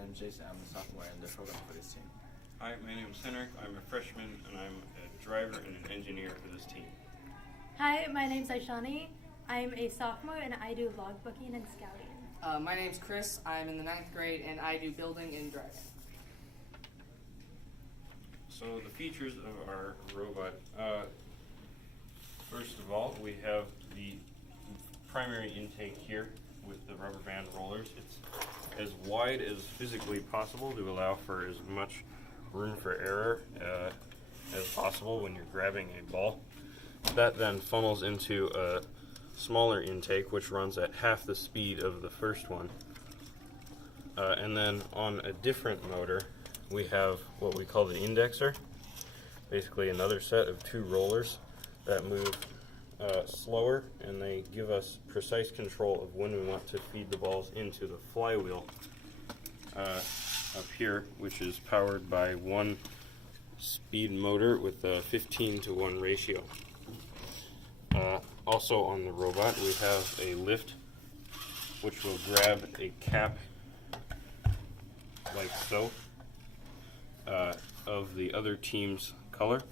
name is Jason. I'm a sophomore in the program for this team. Hi, my name is Henrik. I'm a freshman, and I'm a driver and an engineer for this team. Hi, my name's Aishani. I'm a sophomore, and I do logbooking and scouting. My name's Chris. I'm in the 9th grade, and I do building and driving. So the features of our robot. First of all, we have the primary intake here with the rubber band rollers. It's as wide as physically possible to allow for as much room for error as possible when you're grabbing a ball. That then funnels into a smaller intake which runs at half the speed of the first one. And then on a different motor we have what we call the indexer, basically another set of 2 rollers that move slower, and they give us precise control of when we want to feed the balls into the flywheel up here, which is powered by one speed motor with a 15-to-1 ratio. Also on the robot we have a lift which will grab a cap like so of the other team's color.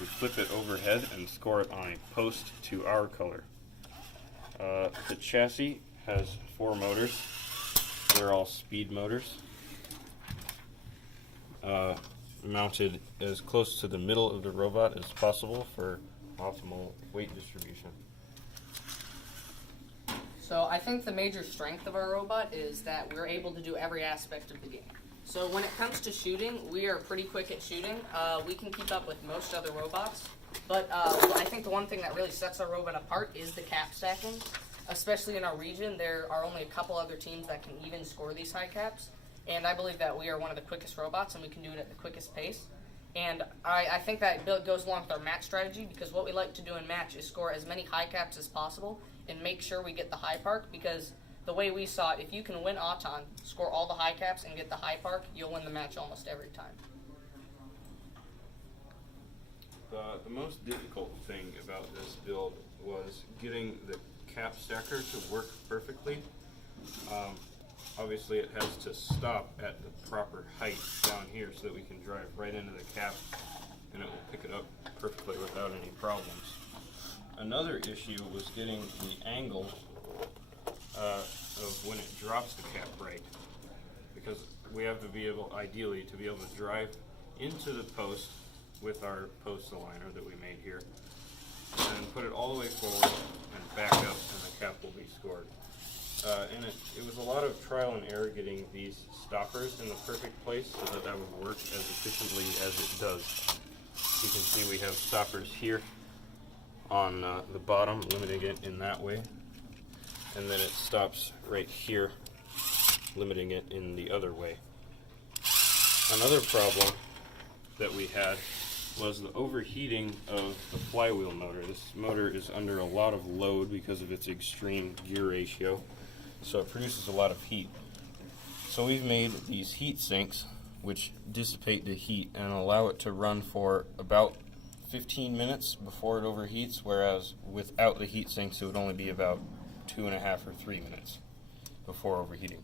We flip it overhead and score it on a post to our color. The chassis has 4 motors. They're all speed motors, mounted as close to the middle of the robot as possible for optimal weight distribution. So I think the major strength of our robot is that we're able to do every aspect of the game. So when it comes to shooting, we are pretty quick at shooting. We can keep up with most other robots, but I think the one thing that really sets our robot apart is the cap stacking. Especially in our region, there are only a couple other teams that can even score these high caps, and I believe that we are one of the quickest robots, and we can do it at the quickest pace. And I think that goes along with our match strategy, because what we like to do in match is score as many high caps as possible and make sure we get the high park, because the way we saw it, if you can win Auton, score all the high caps, and get the high park, you'll win the match almost every time. The most difficult thing about this build was getting the cap stacker to work perfectly. Obviously it has to stop at the proper height down here so that we can drive right into the cap and it will pick it up perfectly without any problems. Another issue was getting the angle of when it drops the cap right, because we have to be able, ideally, to be able to drive into the post with our post aligner that we made here, and put it all the way forward and back up, and the cap will be scored. And it was a lot of trial and error getting these stoppers in the perfect place so that would work as efficiently as it does. You can see we have stoppers here on the bottom, limiting it in that way, and then it stops right here, limiting it in the other way. Another problem that we had was the overheating of the flywheel motor. This motor is under a lot of load because of its extreme gear ratio, so it produces a lot of heat. So we've made these heat sinks which dissipate the heat and allow it to run for about 15 minutes before it overheats, whereas without the heat sinks it would only be about 2.5 or 3 minutes before overheating.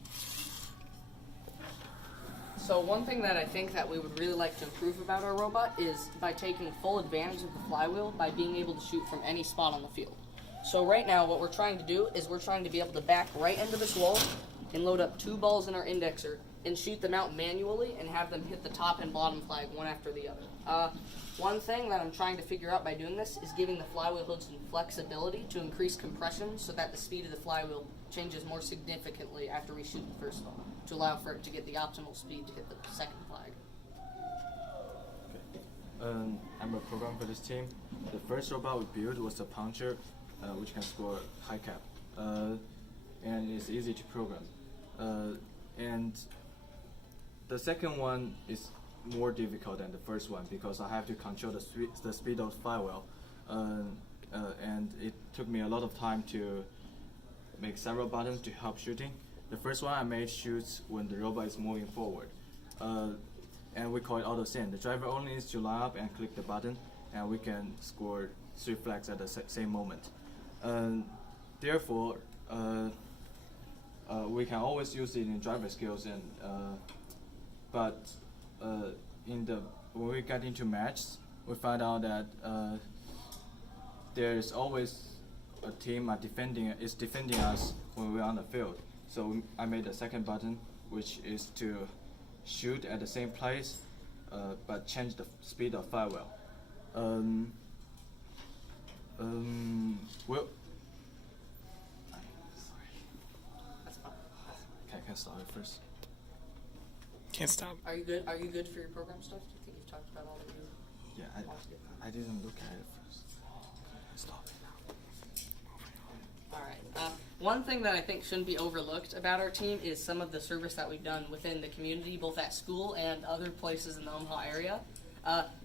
So one thing that I think that we would really like to improve about our robot is by taking full advantage of the flywheel by being able to shoot from any spot on the field. So right now what we're trying to do is we're trying to be able to back right into this wall and load up 2 balls in our indexer and shoot them out manually and have them hit the top and bottom flag one after the other. One thing that I'm trying to figure out by doing this is giving the flywheel hood some flexibility to increase compression so that the speed of the flywheel changes more significantly after we shoot the first ball, to allow for it to get the optimal speed to hit the second flag. I'm a programmer for this team. The first robot we built was a puncher, which can score high cap, and it's easy to program. And the second one is more difficult than the first one because I have to control the speed of the flywheel, and it took me a lot of time to make several buttons to help shooting. The first one I made shoots when the robot is moving forward, and we call it auto send. The driver only needs to line up and click the button, and we can score 3 flags at the same moment. Therefore, we can always use it in driver skills, and but when we get into matches, we find out that there is always a team is defending us when we're on the field. So I made a second button, which is to shoot at the same place, but change the speed of firewall. Well, sorry. That's fine. Okay, I can start it first. Can't stop. Are you good? Are you good for your program stuff? Do you think you've talked about all that you Yeah, want to do? I didn't look at it first. Stop it now. All right. One thing that I think shouldn't be overlooked about our team is some of the service that we've done within the community, both at school and other places in the Omaha area.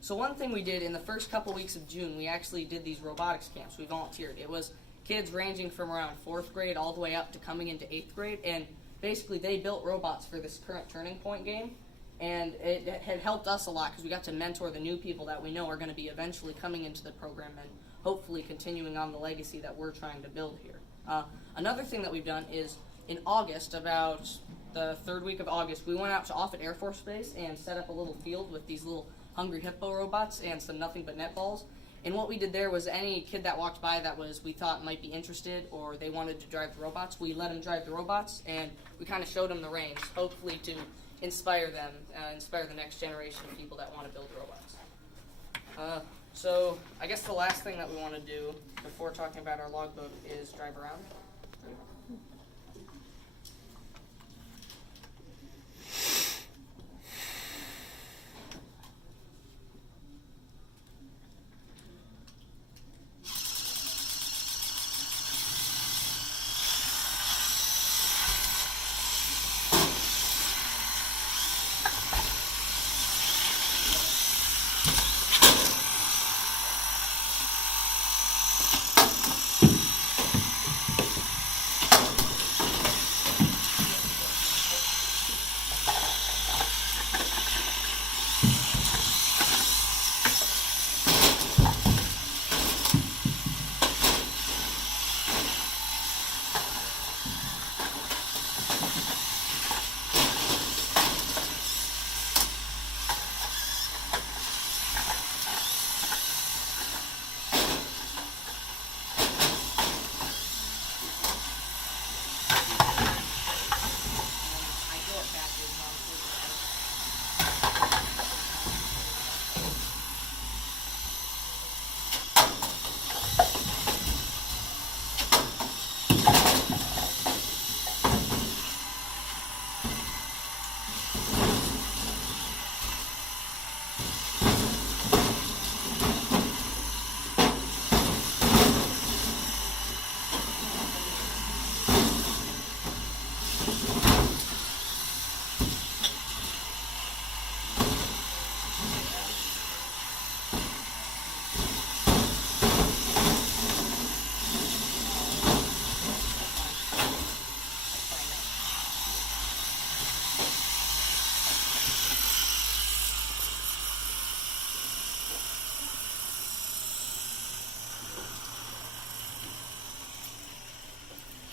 So one thing we did in the first couple weeks of June, we actually did these robotics camps. We volunteered. It was kids ranging from around 4th grade all the way up to coming into 8th grade, and basically they built robots for this current Turning Point game, and it had helped us a lot because we got to mentor the new people that we know are going to be eventually coming into the program and hopefully continuing on the legacy that we're trying to build here. Another thing that we've done is in August, about the 3rd week of August, we went out to Offutt Air Force Base and set up a little field with these little Hungry Hippo robots and some nothing but net balls. And what we did there was any kid that walked by that we thought might be interested or they wanted to drive the robots, we let them drive the robots, and we kind of showed them the range, hopefully to inspire them, inspire the next generation of people that want to build robots. So I guess the last thing that we want to do before talking about our logbook is drive around.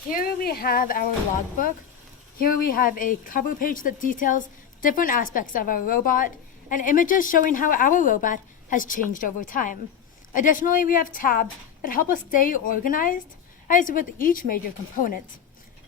Here we have our logbook. Here we have a cover page that details different aspects of our robot and images showing how our robot has changed over time. Additionally, we have tabs that help us stay organized as with each major component.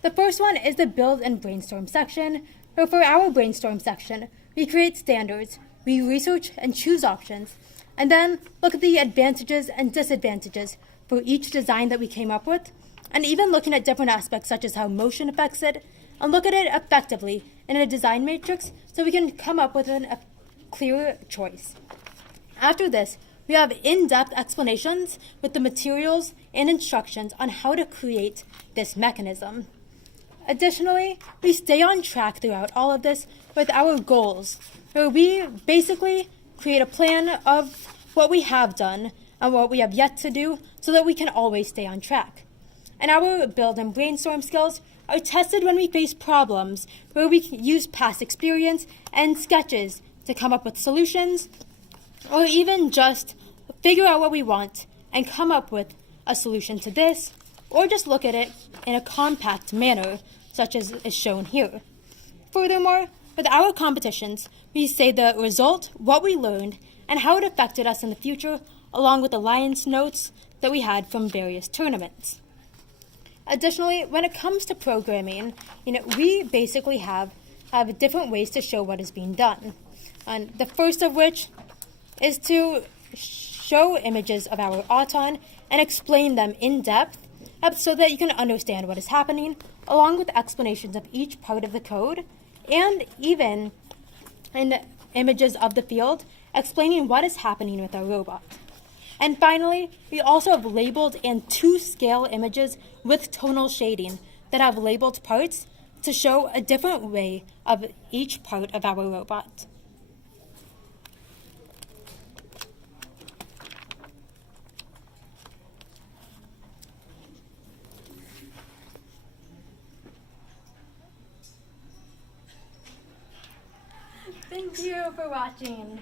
The first one is the build and brainstorm section, where for our brainstorm section, we create standards, we research and choose options, and then look at the advantages and disadvantages for each design that we came up with, and even looking at different aspects such as how motion affects it, and look at it effectively in a design matrix so we can come up with a clearer choice. After this, we have in-depth explanations with the materials and instructions on how to create this mechanism. Additionally, we stay on track throughout all of this with our goals, where we basically create a plan of what we have done and what we have yet to do so that we can always stay on track. And our build and brainstorm skills are tested when we face problems where we can use past experience and sketches to come up with solutions, or even just figure out what we want and come up with a solution to this, or just look at it in a compact manner, such as is shown here. Furthermore, with our competitions, we say the result, what we learned, and how it affected us in the future, along with alliance notes that we had from various tournaments. Additionally, when it comes to programming, we basically have different ways to show what is being done. And the first of which is to show images of our Auton and explain them in depth so that you can understand what is happening, along with explanations of each part of the code, and even in images of the field, explaining what is happening with our robot. And finally, we also have labeled and to-scale images with tonal shading that have labeled parts to show a different way of each part of our robot. Thank you for watching.